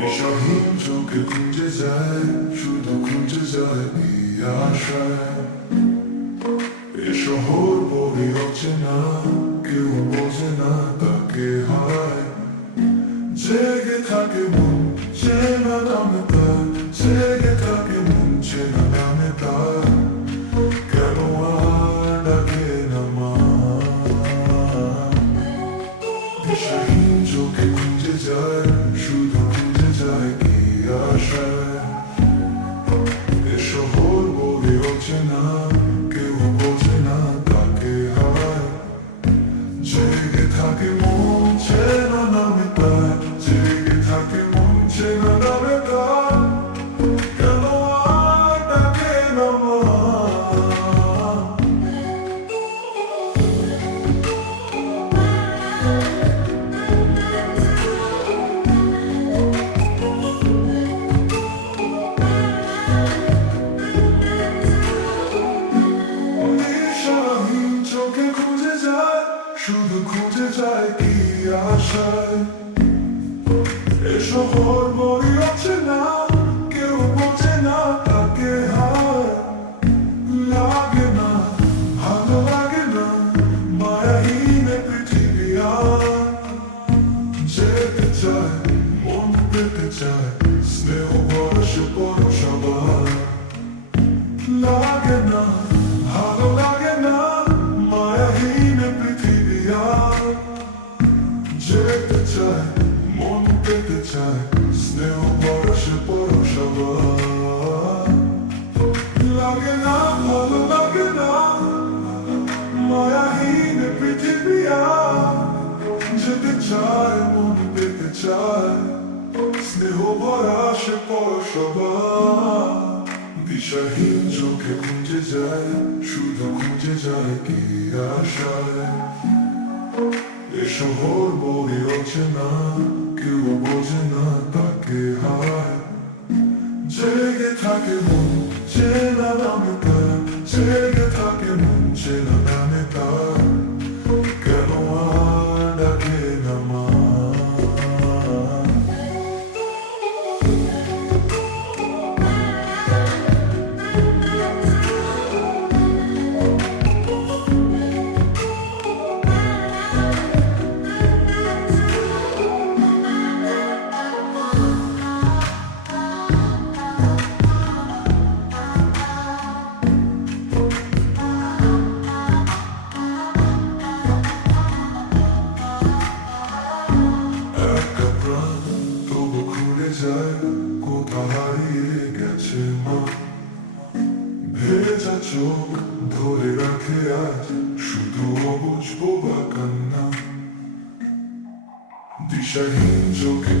দিশাহীন চোখে খুঁজে যায়, শুধু খুঁজে যায় এই আশায়। এ শহর বড়ি অচেনা, কেউ বোঝে না তাকে হায়। জেগে থাকে মন, চেনা নামে তার, জেগে থাকে মন, চেনা নামে তার। কেন আর ডাকে না মা? দিশাহীন চোখে খুঁজে যায়, শুধু খুঁজে যায় এই আশায়। এ শহর বড়ি অচেনা, কেউ বোঝে না তাকে হায়। জেগে থাকে মন, চেনা নামে তার, জেগে থাকে মন, চেনা নামে তার। কেন আর ডাকে না মা? দিশাহীন চোখে খুঁজে যায়, শুধু খুঁজে যায় কি আশায়। এ শহর বড়ি অচেনা, কেউ বোঝে না তাকে হায়। লাগে না, ভালো লাগে না, মায়াহীন এ পৃথিবী আর। যেতে চায়, মন পেতে চায়, স্নেহ বরসে পরশাবার। লাগে না, ভালো লাগে না, মায়াহীন এ পৃথিবী আর। যেতে চায়, মন পেতে চায়, স্নেহ বরসে পরশাবার। লাগে না, ভালো লাগে না, মায়াহীন এ পৃথিবী আর। যেতে চায়, মন পেতে চায়, স্নেহ বরসে পরশাবার। দিশাহীন চোখে খুঁজে যায়, শুধু খুঁজে যায় কি আশায়। এ শহর বড়ি অচেনা, কেউ বোঝে না তাকে হায়। জেগে থাকে মন, চেনা নামে তার, জেগে থাকে মন, চেনা নামে তার। কেন আর ডাকে না মা? একা প্রাণ তবু ঘুরে যায়, কোথা হারিয়ে গেছে মা। ভেজা চোখ ধরে রাখে আজ, শুধু অবুঝ বোবা কান্না। দিশাহীন চোখে